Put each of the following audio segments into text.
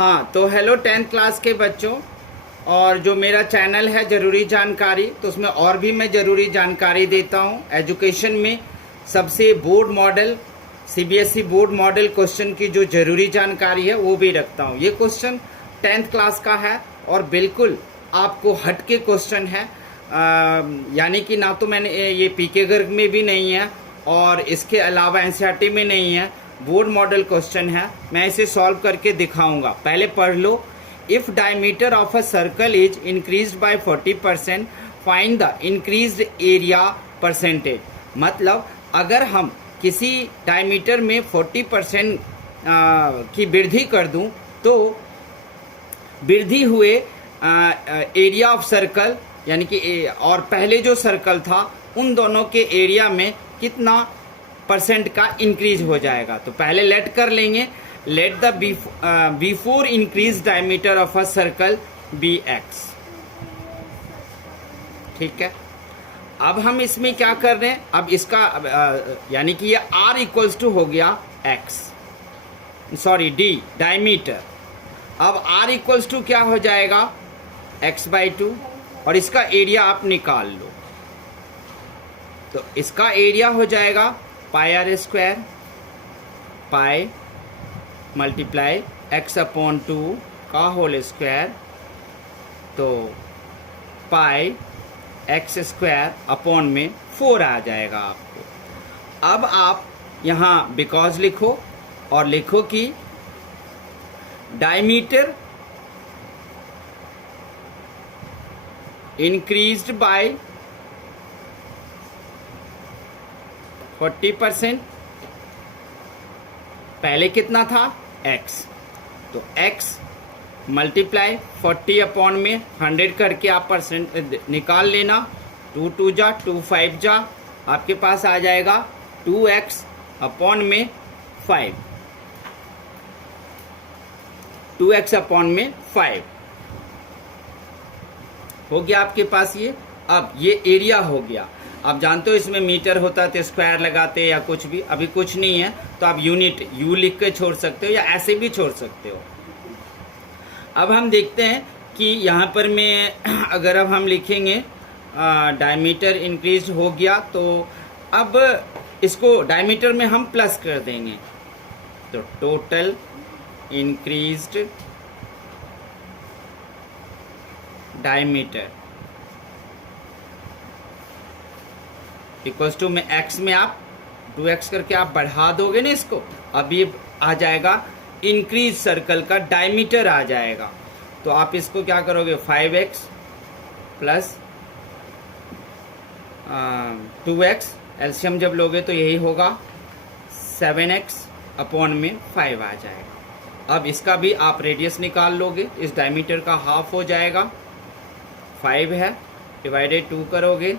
हाँ, तो hello 10th class के बच्चों। और जो मेरा चैनल है ज़रूरी जानकारी, तो उसमें और भी मैं ज़रूरी जानकारी देता हूँ। एजुकेशन में सबसे board model CBSE board model question की जो ज़रूरी जानकारी है वो भी रखता हूँ। ये क्वेश्चन 10th क्लास का है और बिल्कुल आपको हट के क्वेश्चन है। यानी कि ना तो मैंने ये पीके गर्ग में भी नहीं है और इसके अलावा एनसीईआरटी में नहीं है, बोर्ड मॉडल क्वेश्चन है। मैं इसे सॉल्व करके दिखाऊंगा। पहले पढ़ लो। If diameter of a circle is increased by 40%, find the increased area percentage. मतलब अगर हम किसी डायमीटर में 40% की वृद्धि कर दूं तो वृद्धि हुए एरिया ऑफ सर्कल यानी कि और पहले जो सर्कल था उन दोनों के एरिया में कितना परसेंट का इंक्रीज हो जाएगा। तो पहले लेट कर लेंगे। Let the before increase diameter of a circle be x. ठीक है, अब हम इसमें क्या कर रहे हैं, अब इसका यानी कि ये r इक्वल्स टू हो गया x, सॉरी d डायमीटर। अब r इक्वल्स टू क्या हो जाएगा x/2 और इसका एरिया आप निकाल लो। तो इसका एरिया हो जाएगा pi r square, pi multiply x/2 का होल स्क्वायर, तो पाई x स्क्वायर अपॉन में 4 आ जाएगा आपको। अब आप यहाँ बिकॉज लिखो और लिखो कि डायमीटर इंक्रीज्ड बाय 40%। पहले कितना था x, तो x मल्टीप्लाई 40 अपॉन में 100 करके आप परसेंट निकाल लेना। 2 2 जा 2 5 जा, आपके पास आ जाएगा 2x अपॉन में 5, 2x अपॉन में 5 हो गया आपके पास ये। अब ये एरिया हो गया। आप जानते हो इसमें मीटर होता है तो स्क्वायर लगाते या कुछ भी, अभी कुछ नहीं है तो आप यूनिट यू लिख के छोड़ सकते हो या ऐसे भी छोड़ सकते हो। अब हम देखते हैं कि यहाँ पर में अगर अब हम लिखेंगे डायमीटर इंक्रीज हो गया, तो अब इसको डायमीटर में हम प्लस कर देंगे। तो total increased diameter equals to में x में आप 2x करके आप बढ़ा दोगे ना इसको, अब ये आ जाएगा इंक्रीज सर्कल का डायमीटर आ जाएगा। तो आप इसको क्या करोगे 5x प्लस 2x, एलसीएम जब लोगे तो यही होगा 7x अपॉन में 5 आ जाएगा। अब इसका भी आप रेडियस निकाल लोगे, इस डायमीटर का हाफ हो जाएगा, 5 है डिवाइडेड 2 करोगे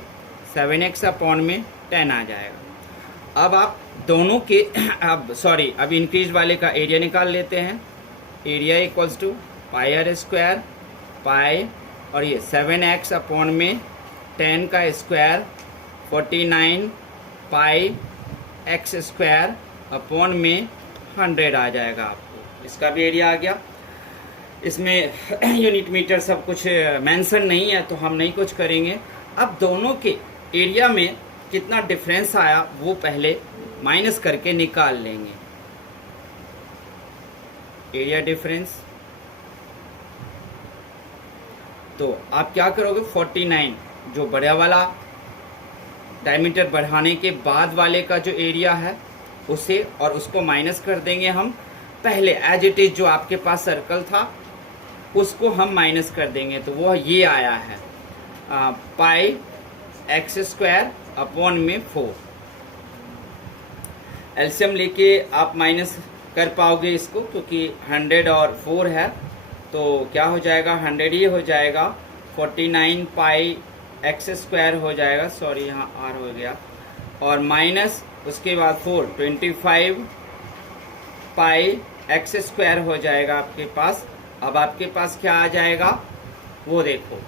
7x अपॉन में 10 आ जाएगा। अब आप दोनों के अब इंक्रीज वाले का एरिया निकाल लेते हैं। Area equals to pi r square, pi और ये 7x अपॉन में 10 का square 49 pi x square upon में 100 आ जाएगा आपको। इसका भी एरिया आ गया। इसमें यूनिट मीटर सब कुछ मेंशन नहीं है तो हम नहीं कुछ करेंगे। अब दोनों के एरिया में कितना डिफरेंस आया वो पहले माइनस करके निकाल लेंगे। एरिया डिफरेंस, तो आप क्या करोगे 49 जो बड़ा वाला डायमीटर बढ़ाने के बाद वाले का जो एरिया है उसे और उसको माइनस कर देंगे हम। पहले एज इट इज जो आपके पास सर्कल था उसको हम माइनस कर देंगे, तो वो ये आया है पाई x स्क्वायर अपॉन में 4। एलसीएम लेके आप माइनस कर पाओगे इसको, क्योंकि 100 और 4 है तो क्या हो जाएगा 100 ही हो जाएगा। 49 पाई x स्क्वायर हो जाएगा, सॉरी यहाँ r हो गया, और माइनस उसके बाद 4 25 पाई x स्क्वायर हो जाएगा आपके पास। अब आपके पास क्या आ जाएगा वो देखो,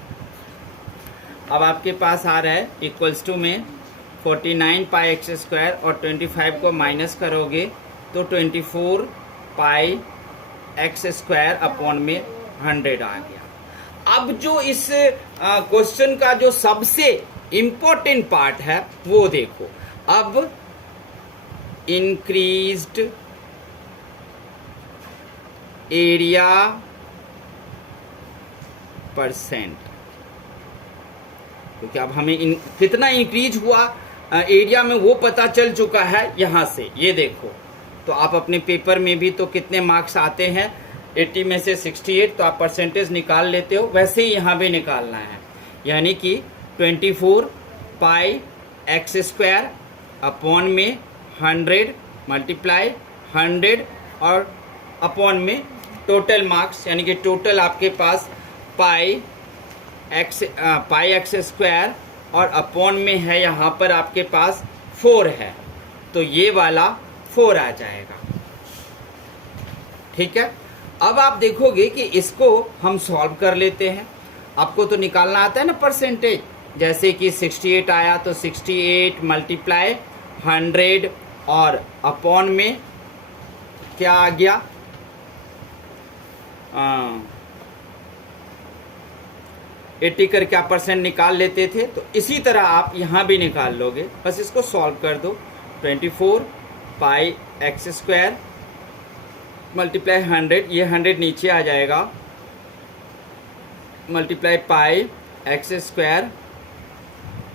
अब आपके पास आ रहा है इक्वल्स टू में 49 पाई एक्स स्क्वायर और 25 को माइनस करोगे तो 24 पाई एक्स स्क्वायर अपॉन में 100 आ गया। अब जो इस क्वेश्चन का जो सबसे इम्पोर्टेंट पार्ट है वो देखो। अब इंक्रीज्ड एरिया परसेंट, क्योंकि अब हमें कितना इंक्रीज हुआ एरिया में वो पता चल चुका है यहां से। ये देखो, तो आप अपने पेपर में भी तो कितने मार्क्स आते हैं 80 में से 68, तो आप परसेंटेज निकाल लेते हो, वैसे ही यहाँ भी निकालना है। यानी कि 24 पाई एक्स स्क्वायर अपॉन में 100 मल्टीप्लाई 100 और अपॉन में टोटल मार्क्स, यानी कि टोटल आपके पास पाई एक्स स्क्वायर और अपॉन में है यहाँ पर आपके पास 4 है, तो ये वाला 4 आ जाएगा। ठीक है, अब आप देखोगे कि इसको हम सॉल्व कर लेते हैं। आपको तो निकालना आता है ना परसेंटेज, जैसे कि 68 आया तो 68 मल्टीप्लाई 100 और अपॉन में क्या आ गया 80 करके आप परसेंट निकाल लेते थे, तो इसी तरह आप यहाँ भी निकाल लोगे। बस इसको सॉल्व कर दो। 24 पाई एक्स स्क्वायर मल्टीप्लाई 100, ये 100 नीचे आ जाएगा, मल्टीप्लाई पाई एक्स स्क्वायर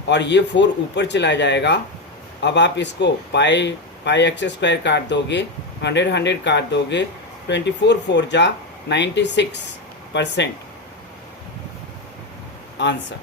और ये 4 ऊपर चला जाएगा। अब आप इसको पाई एक्स स्क्वायर काट दोगे, 100 काट दोगे, 24 4 जा 96% आंसर।